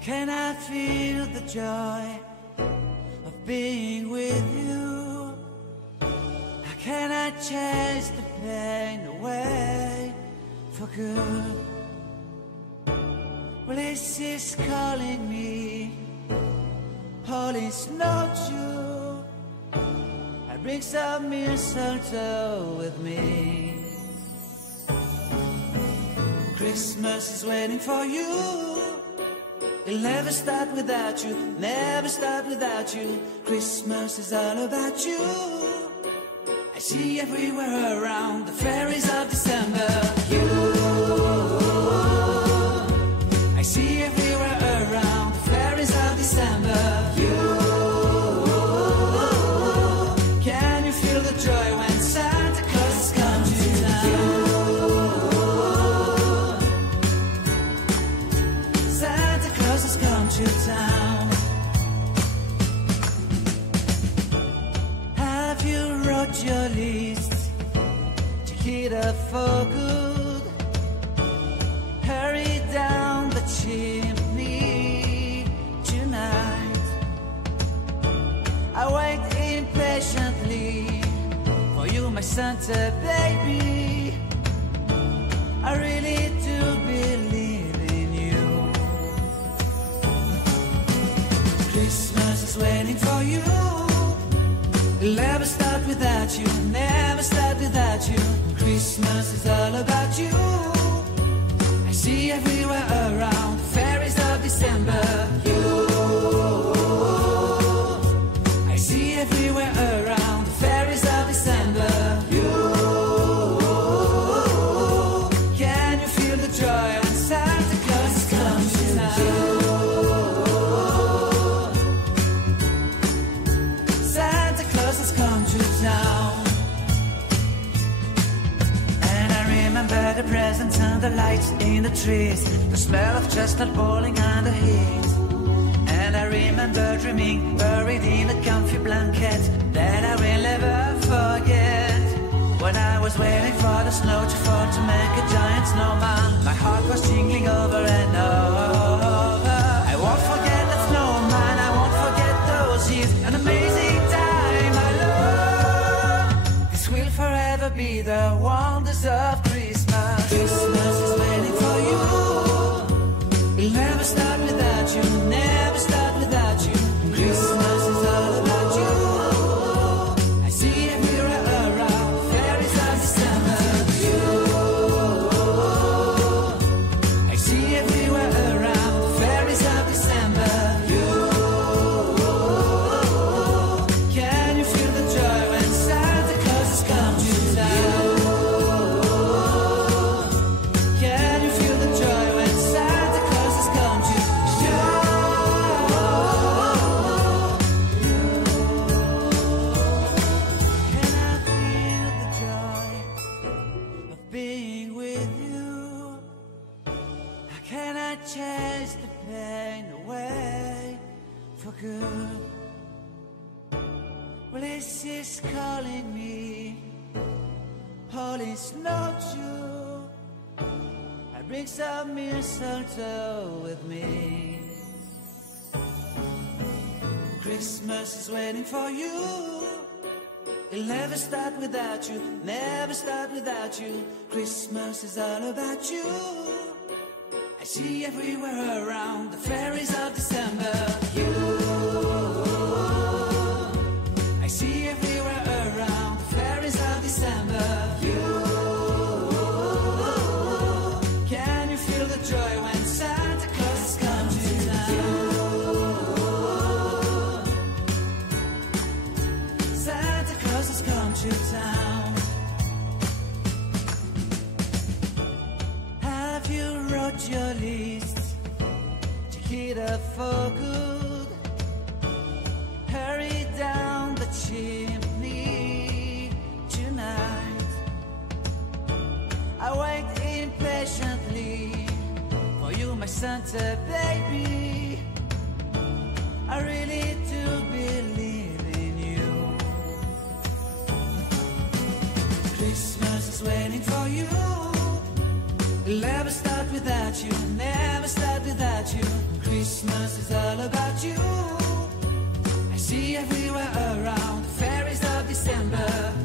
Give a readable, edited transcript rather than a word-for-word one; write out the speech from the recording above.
can I feel the joy of being with you? How can I chase the pain away for good? Well, this is calling me, all is not true. I bring some mistletoe with me. Christmas is waiting for you. It'll never start without you, never start without you. Christmas is all about you. I see everywhere around the fairies of December. You, I see everywhere around the fairies of December. You, can you feel the joy when Santa Claus has come to town? Santa Claus has come to town. Have you wrote your list? Check it up for good. Hurry down the chimney tonight. I wait impatiently for you, my Santa baby. I really do believe in you. Christmas is waiting for you. It'll never start without you, never start without you. Christmas is all about you. I see everywhere around the fairies of December. You, I see everywhere around the fairies of December. You, can you feel the joy when Santa Claus has come to town? Santa Claus has come to town. And I remember the presents and the lights in the trees, the smell of chestnut boiling under heat. And I remember dreaming, buried in a comfy blanket that I will never forget. When I was waiting for the snow to fall to make a giant snowman, my heart was jingling over and over. I won't forget that snowman, I won't forget those years. An amazing time, my love. This will forever be the wonders of Christmas. Christmas is waiting for you. It'll never start without you, never start without you. Christmas is all about you. I see everywhere around the fairies of December. You, I see everywhere around the fairies of December. You, can you feel the joy when Santa Claus has come to town? Can you feel the joy when Santa Claus has come to town? Can I feel the joy of being with you? How can I chase the pain away for good? Well, this is calling me, all is not true. I bring some mistletoe with me. Christmas is waiting for you. It'll never start without you, never start without you. Christmas is all about you. I see everywhere around the fairies of December. You, I see everywhere around the fairies of December. You, can you feel the joy when Santa Claus has come to town? Santa Claus has come to town. Have you wrote your list? Check it up for good. Hurry down the chimney tonight. I wait impatiently for you, my Santa baby. I really do believe in you. Christmas is waiting for you. It'll never start without you, never start without you. without you. Christmas is all about you. I see everywhere around the fairies of December.